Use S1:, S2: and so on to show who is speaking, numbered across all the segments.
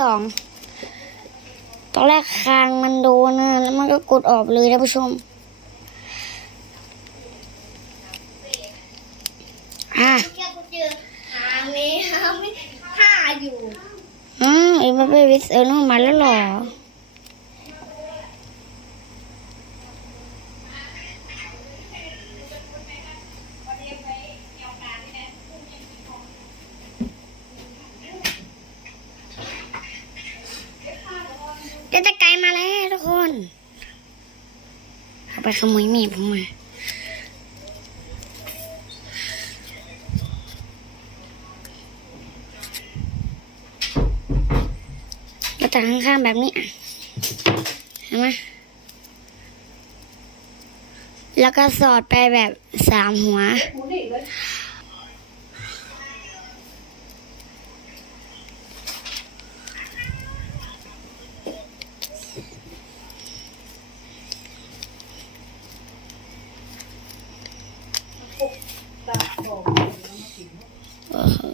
S1: สองตอนแรกคางมันโดนนะแล้วมันก็กดออกเลยท่านผู้ชมอะ
S2: แค่กูเจอหาไม่หาไม่ท่าอยู่
S1: อืมเอ็มบัปเป้วิสเออร์โนมาแล้วเหรอ เดยวตะไกลมาแล้วทุกคนเอาไปขโมยมีดผมมาก็ตัดข้างๆแบบนี้อะเห็นไหมแล้วก็สอดไปแบบสามหัว โอ้โห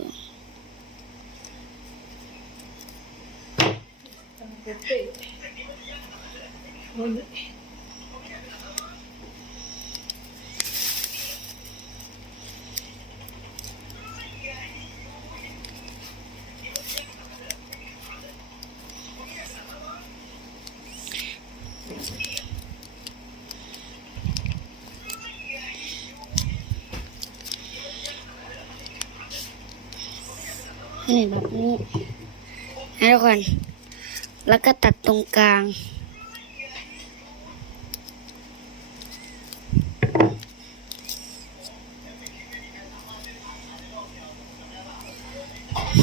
S1: นี่แบบนี้นะทุกคน แล้วก็ตัดตรงกลาง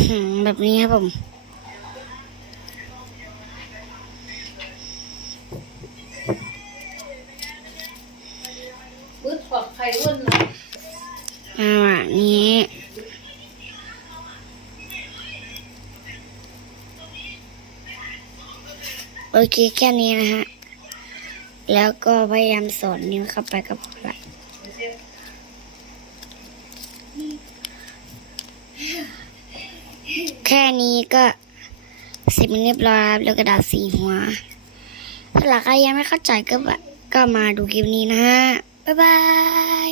S1: หืมแบบนี้ครับผม
S3: มือถอดไข่อ้วนนะ
S1: อ่านี้ โอเคแค่นี้นะฮะ แล้วก็พยายามสอดนิ้วเข้าไปกับละแค่นี้ก็เสร็จมันเรียบร้อยแล้วแล้วกระดาษสีหัวถ้าหลักใครยังไม่เข้าใจก็แบบก็มาดูคลิปนี้นะฮะ บ๊ายบาย